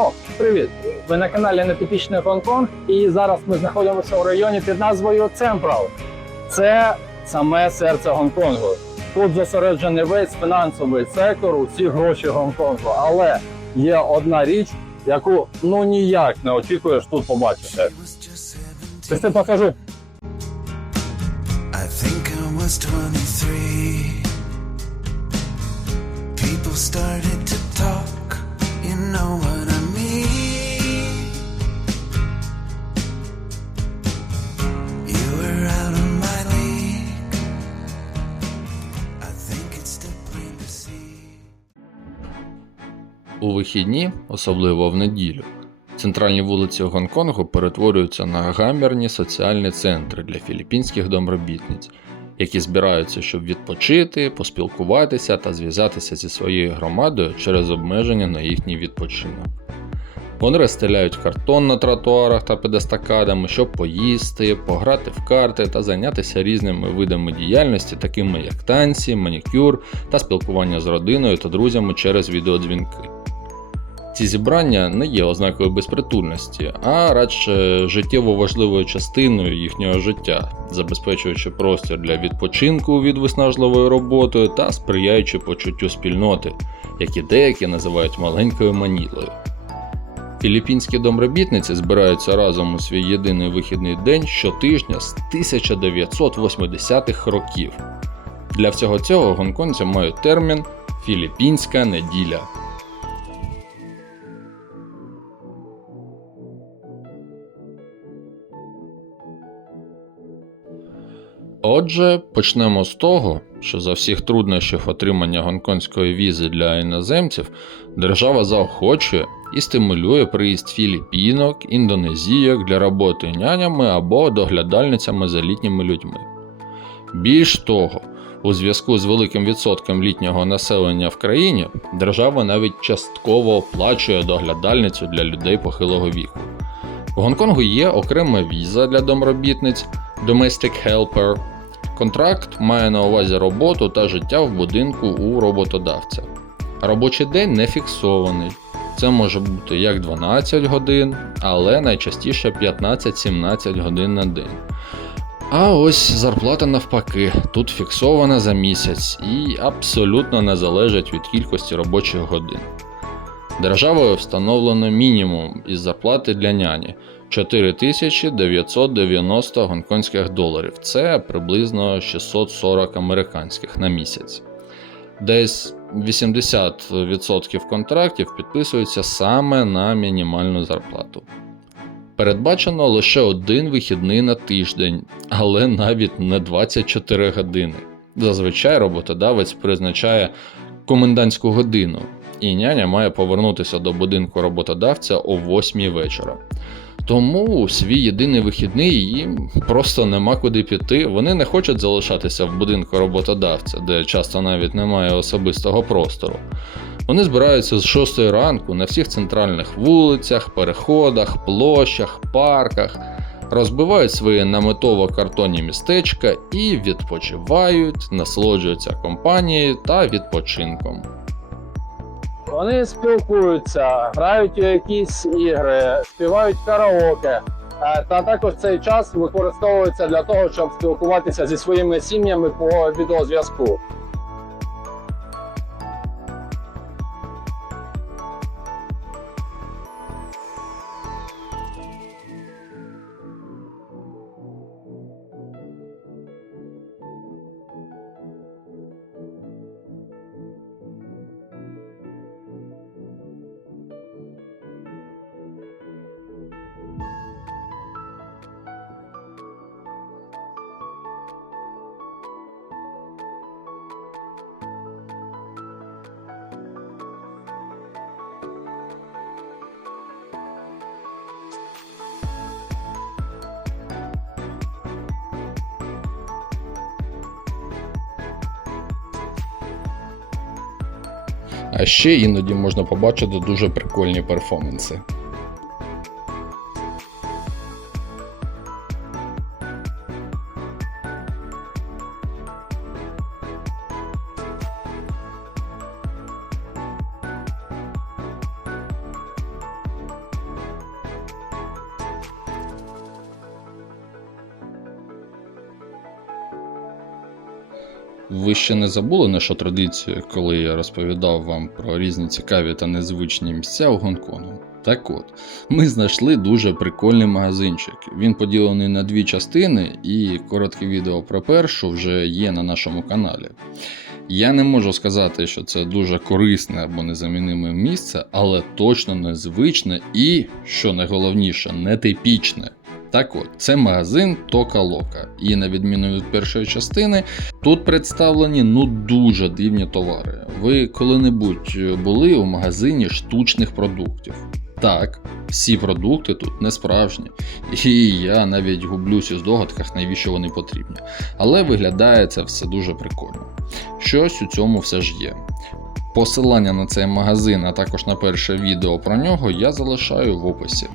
О, привіт! Ви на каналі Нетипічний Гонконг, і зараз ми знаходимося у районі під назвою Централ. Це саме серце Гонконгу. Тут зосереджений весь фінансовий сектор, усі гроші Гонконгу. Але є одна річ, яку ну ніяк не очікуєш тут побачити. Після покажи. I think I was 23. People started У вихідні, особливо в неділю, центральні вулиці Гонконгу перетворюються на гамірні соціальні центри для філіппінських домробітниць, які збираються, щоб відпочити, поспілкуватися та зв'язатися зі своєю громадою через обмеження на їхній відпочинок. Вони розстеляють картон на тротуарах та педестакадами, щоб поїсти, пограти в карти та зайнятися різними видами діяльності, такими як танці, манікюр та спілкування з родиною та друзями через відеодзвінки. Ці зібрання не є ознакою безпритульності, а радше життєво важливою частиною їхнього життя, забезпечуючи простір для відпочинку від виснажливої роботи та сприяючи почуттю спільноти, які деякі називають маленькою манілою. Філіппінські домробітниці збираються разом у свій єдиний вихідний день щотижня з 1980-х років. Для всього цього гонконці мають термін Філіппінська неділя. Отже, почнемо з того, що за всіх труднощів отримання гонконгської візи для іноземців держава заохочує і стимулює приїзд філіппінок, індонезійок для роботи нянями або доглядальницями за літніми людьми. Більш того, у зв'язку з великим відсотком літнього населення в країні, держава навіть частково оплачує доглядальницю для людей похилого віку. В Гонконгу є окрема віза для домробітниць Domestic Helper. Контракт має на увазі роботу та життя в будинку у роботодавця. Робочий день не фіксований. Це може бути як 12 годин, але найчастіше 15-17 годин на день. А ось зарплата навпаки, тут фіксована за місяць і абсолютно не залежить від кількості робочих годин. Державою встановлено мінімум із зарплати для няні 4990 гонконгських доларів. Це приблизно 640 американських на місяць. Десь 80% контрактів підписуються саме на мінімальну зарплату. Передбачено лише один вихідний на тиждень, але навіть не 24 години. Зазвичай роботодавець призначає комендантську годину, і няня має повернутися до будинку роботодавця о 8 вечора. Тому свій єдиний вихідний їм просто нема куди піти. Вони не хочуть залишатися в будинку роботодавця, де часто навіть немає особистого простору. Вони збираються з 6 ранку на всіх центральних вулицях, переходах, площах, парках, розбивають свої наметово-картонні містечка і відпочивають, насолоджуються компанією та відпочинком. Вони спілкуються, грають у якісь ігри, співають караоке. Е, Та також цей час використовується для того, щоб спілкуватися зі своїми сім'ями по відеозв'язку. А ще іноді можна побачити дуже прикольні перформанси. Ви ще не забули нашу традицію, коли я розповідав вам про різні цікаві та незвичні місця у Гонконгу? Так от, ми знайшли дуже прикольний магазинчик. Він поділений на дві частини, і коротке відео про першу вже є на нашому каналі. Я не можу сказати, що це дуже корисне або незаміниме місце, але точно незвичне і, що найголовніше, нетипічне. Так от, це магазин Тока Лока. І на відміну від першої частини, тут представлені ну дуже дивні товари. Ви коли-небудь були у магазині штучних продуктів? Так, всі продукти тут не справжні, і я навіть гублюсь у здогадках, навіщо вони потрібні. Але виглядає це все дуже прикольно. Щось у цьому все ж є. Посилання на цей магазин, а також на перше відео про нього я залишаю в описі.